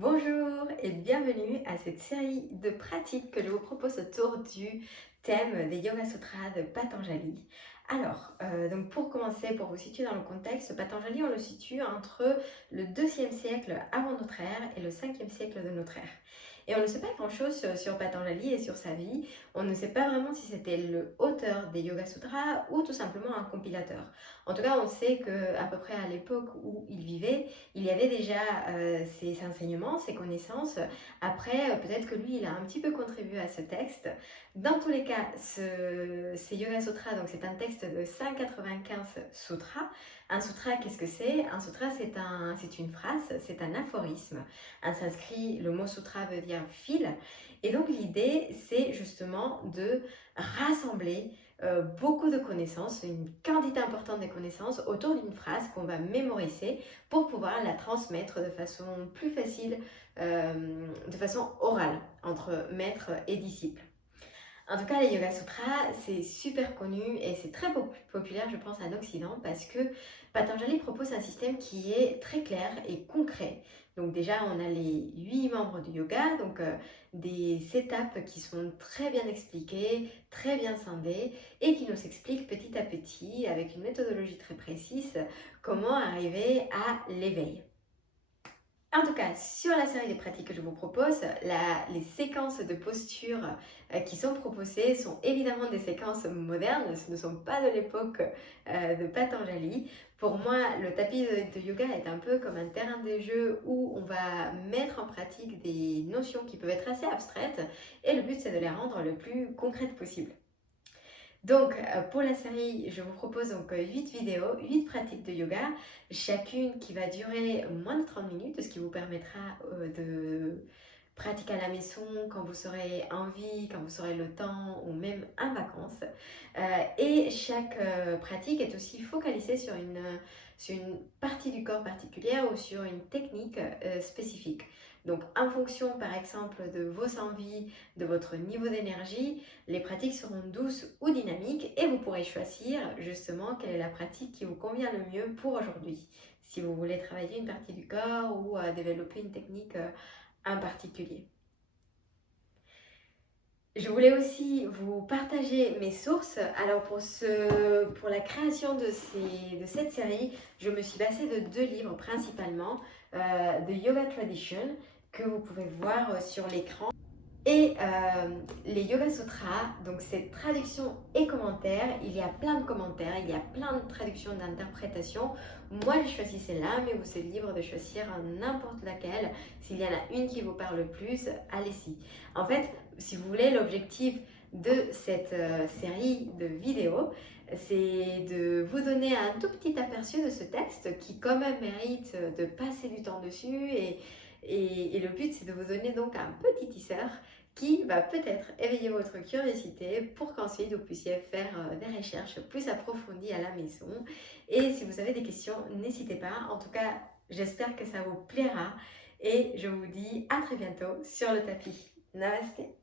Bonjour et bienvenue à cette série de pratiques que je vous propose autour du thème des Yoga Sutras de Patanjali. Donc pour commencer, pour vous situer dans le contexte, Patanjali, on le situe entre le 2e siècle avant notre ère et le 5e siècle de notre ère. Et on ne sait pas grand-chose sur Patanjali et sur sa vie. On ne sait pas vraiment si c'était le auteur des Yoga Sutras ou tout simplement un compilateur. En tout cas, on sait qu'à peu près à l'époque où il vivait, il y avait déjà ses enseignements, ses connaissances. Après, peut-être que lui, il a un petit peu contribué à ce texte. Dans tous les cas, ces Yoga Sutras, donc c'est un texte de 195 sutras. Un sutra, qu'est-ce que c'est? Un sutra, c'est une phrase, c'est un aphorisme. En sanskrit, le mot sutra veut dire fil. Et donc l'idée, c'est justement de rassembler beaucoup de connaissances, une quantité importante de connaissances autour d'une phrase qu'on va mémoriser pour pouvoir la transmettre de façon plus facile, de façon orale, entre maître et disciple. En tout cas, les Yoga Sutras, c'est super connu et c'est très populaire, je pense, en Occident parce que Patanjali propose un système qui est très clair et concret. Donc déjà, on a les 8 membres du yoga, donc des étapes qui sont très bien expliquées, très bien scindées et qui nous expliquent petit à petit, avec une méthodologie très précise, comment arriver à l'éveil. En tout cas, sur la série des pratiques que je vous propose, les séquences de posture qui sont proposées sont évidemment des séquences modernes, ce ne sont pas de l'époque de Patanjali. Pour moi, le tapis de yoga est un peu comme un terrain de jeu où on va mettre en pratique des notions qui peuvent être assez abstraites et le but c'est de les rendre le plus concrètes possible. Donc, pour la série, je vous propose donc 8 vidéos, 8 pratiques de yoga, chacune qui va durer moins de 30 minutes, ce qui vous permettra de pratiquer à la maison quand vous aurez envie, quand vous aurez le temps ou même en vacances. Et chaque pratique est aussi focalisée sur une partie du corps particulière ou sur une technique spécifique. Donc, en fonction, par exemple, de vos envies, de votre niveau d'énergie, les pratiques seront douces ou dynamiques et vous pourrez choisir justement quelle est la pratique qui vous convient le mieux pour aujourd'hui. Si vous voulez travailler une partie du corps ou développer une technique en particulier. Je voulais aussi vous partager mes sources. Alors pour la création de cette série, je me suis basée de 2 livres principalement, de Yoga Tradition que vous pouvez voir sur l'écran. Et les Yoga Sutras, donc c'est traduction et commentaires, il y a plein de commentaires, il y a plein de traductions d'interprétations. Moi j'ai choisi celle-là, mais vous êtes libre de choisir n'importe laquelle. S'il y en a une qui vous parle le plus, allez-y. En fait, si vous voulez, l'objectif de cette série de vidéos, c'est de vous donner un tout petit aperçu de ce texte qui quand même mérite de passer du temps dessus et le but c'est de vous donner donc un petit teaser qui va peut-être éveiller votre curiosité pour qu'ensuite vous puissiez faire des recherches plus approfondies à la maison. Et si vous avez des questions, n'hésitez pas. En tout cas, j'espère que ça vous plaira et je vous dis à très bientôt sur le tapis. Namasté.